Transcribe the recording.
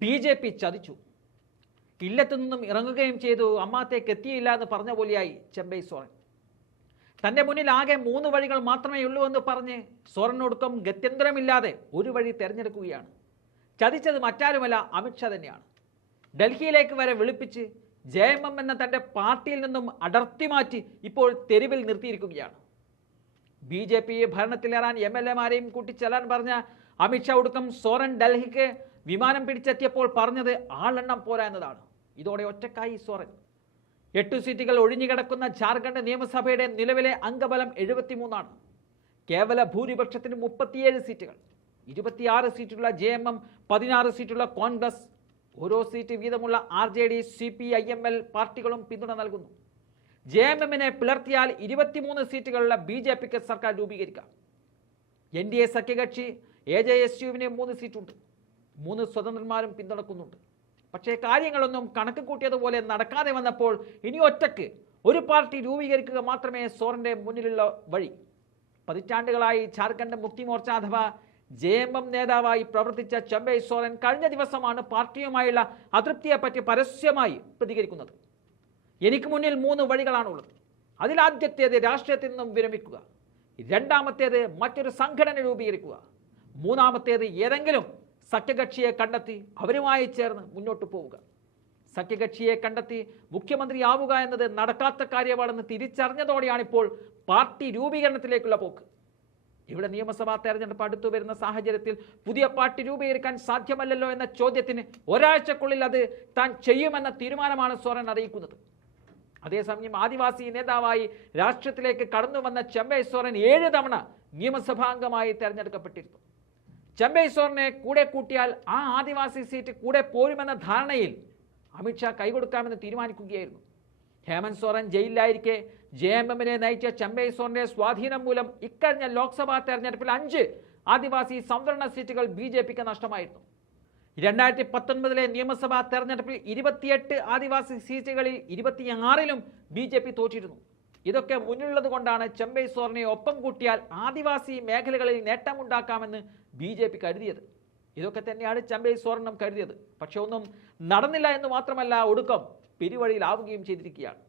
B J P ചതിച്ചു. ഇല്ലത്തു നിന്നും ഇറങ്ങുകയും ചെയ്തു. അമ്മാത്തേക്ക് എത്തിയില്ല എന്ന് പറഞ്ഞ പോലെയായി ചെമ്പൈ സോറൻ. തന്റെ മുന്നിൽ ആകെ മൂന്ന് വഴികൾ മാത്രമേ ഉള്ളൂ എന്ന് പറഞ്ഞ് സോറനോടൊപ്പം ഗത്യന്തരമില്ലാതെ ഒരു വഴി തിരഞ്ഞെടുക്കുകയാണ്. ചതിച്ചത് മറ്റാരുമല്ല അമിത്ഷാ തന്നെയാണ്. ഡൽഹിയിലേക്ക് വരെ വിളിപ്പിച്ച് ജെ എം എം എന്ന തന്റെ പാർട്ടിയിൽ നിന്നും അടർത്തി മാറ്റി ഇപ്പോൾ തെരുവിൽ നിർത്തിയിരിക്കുകയാണ്. ബി ജെ പി ഭരണത്തിലേറാൻ എം എൽ എമാരെയും കൂട്ടിച്ചെല്ലാൻ പറഞ്ഞ അമിത്ഷാ ഒടുക്കം സോറൻ ഡൽഹിക്ക് വിമാനം പിടിച്ചെത്തിയപ്പോൾ പറഞ്ഞത് ആളെണ്ണം പോരാ എന്നതാണ്. ഇതോടെ ഒറ്റക്കായി സോറൻ. എട്ട് സീറ്റുകൾ ഒഴിഞ്ഞുകിടക്കുന്ന ജാർഖണ്ഡ് നിയമസഭയുടെ നിലവിലെ അംഗബലം എഴുപത്തിമൂന്നാണ്. കേവല ഭൂരിപക്ഷത്തിന് മുപ്പത്തിയേഴ് സീറ്റുകൾ. ഇരുപത്തിയാറ് സീറ്റുള്ള ജെ എം എം പതിനാറ് സീറ്റുള്ള കോൺഗ്രസ് ഓരോ സീറ്റ് വീതമുള്ള R J D C P I M L പാർട്ടികളും പിന്തുണ നൽകുന്നു. ജെ എം എമ്മിനെ പിളർത്തിയാൽ ഇരുപത്തിമൂന്ന് സീറ്റുകളുള്ള ബി ജെ പിക്ക് സർക്കാർ രൂപീകരിക്കാം. എൻ ഡി എ സഖ്യകക്ഷി എ ജെ എസ് യുവിന് മൂന്ന് സീറ്റുണ്ട്. മൂന്ന് സ്വതന്ത്രന്മാരും പിന്തുണക്കുന്നുണ്ട്. പക്ഷേ കാര്യങ്ങളൊന്നും കണക്ക് കൂട്ടിയതുപോലെ നടക്കാതെ വന്നപ്പോൾ ഇനി ഒറ്റയ്ക്ക് ഒരു പാർട്ടി രൂപീകരിക്കുക മാത്രമേ സോറിന്റെ മുന്നിലുള്ള വഴി. പതിറ്റാണ്ടുകളായി ജാർഖണ്ഡ് മുക്തി മോർച്ച അഥവാ ജെ എം എം നേതാവായി പ്രവർത്തിച്ച ചെമ്പൈ സോറൻ കഴിഞ്ഞ ദിവസമാണ് പാർട്ടിയുമായുള്ള അതൃപ്തിയെപ്പറ്റി പരസ്യമായി പ്രതികരിക്കുന്നത്. എനിക്ക് മുന്നിൽ മൂന്ന് വഴികളാണുള്ളത്. അതിലാദ്യത്തേത് രാഷ്ട്രീയത്തിൽ നിന്നും വിരമിക്കുക. രണ്ടാമത്തേത് മറ്റൊരു സംഘടന രൂപീകരിക്കുക. മൂന്നാമത്തേത് ഏതെങ്കിലും സഖ്യകക്ഷിയെ കണ്ടെത്തി അവരുമായി ചേർന്ന് മുന്നോട്ട് പോവുക. സഖ്യകക്ഷിയെ കണ്ടെത്തി മുഖ്യമന്ത്രിയാവുക എന്നത് നടക്കാത്ത കാര്യമാണെന്ന് തിരിച്ചറിഞ്ഞതോടെയാണ് ഇപ്പോൾ പാർട്ടി രൂപീകരണത്തിലേക്കുള്ള പോക്ക്. ഇവിടെ നിയമസഭാ തെരഞ്ഞെടുപ്പ് അടുത്തു വരുന്ന സാഹചര്യത്തിൽ പുതിയ പാർട്ടി രൂപീകരിക്കാൻ സാധ്യമല്ലല്ലോ എന്ന ചോദ്യത്തിന് ഒരാഴ്ചക്കുള്ളിൽ അത് താൻ ചെയ്യുമെന്ന തീരുമാനമാണ് സോറൻ അറിയിക്കുന്നത്. അതേസമയം ആദിവാസി നേതാവായി രാഷ്ട്രീയത്തിലേക്ക് കടന്നു വന്ന ചെമ്പൈ സോറൻ ഏഴ് തവണ നിയമസഭാംഗമായി തെരഞ്ഞെടുക്കപ്പെട്ടിരുന്നു. ചെമ്പൈ സോറിനെ കൂടെ കൂട്ടിയാൽ ആ ആദിവാസി സീറ്റ് കൂടെ പോരുമെന്ന ധാരണയിൽ അമിത്ഷാ കൈകൊടുക്കാമെന്ന് തീരുമാനിക്കുകയായിരുന്നു. ഹേമന്ത് സോറൻ ജയിലിലായിരിക്കെ ജെ എം എമ്മിനെ നയിച്ച ചമ്പേശ്വറിന്റെ സ്വാധീനം മൂലം ഇക്കഴിഞ്ഞ ലോക്സഭാ തെരഞ്ഞെടുപ്പിൽ അഞ്ച് ആദിവാസി സംവരണ സീറ്റുകൾ ബി ജെ പിക്ക് നഷ്ടമായിരുന്നു. രണ്ടായിരത്തി പത്തൊൻപതിലെ നിയമസഭാ തെരഞ്ഞെടുപ്പിൽ ഇരുപത്തിയെട്ട് ആദിവാസി സീറ്റുകളിൽ ഇരുപത്തിയാറിലും ബി ജെ പി തോറ്റിരുന്നു. ഇതൊക്കെ മുന്നിലുള്ളത് കൊണ്ടാണ് ചെമ്പൈ സോറിനെ ഒപ്പം കൂട്ടിയാൽ ആദിവാസി മേഖലകളിൽ നേട്ടമുണ്ടാക്കാമെന്ന് ബി ജെ പി കരുതിയത്. ഇതൊക്കെ തന്നെയാണ് ചെമ്പൈ സോറിനും കരുതിയത്. പക്ഷെ ഒന്നും നടന്നില്ല എന്ന് മാത്രമല്ല ഒടുക്കം പിരിവഴിയിലാവുകയും ചെയ്തിരിക്കുകയാണ്.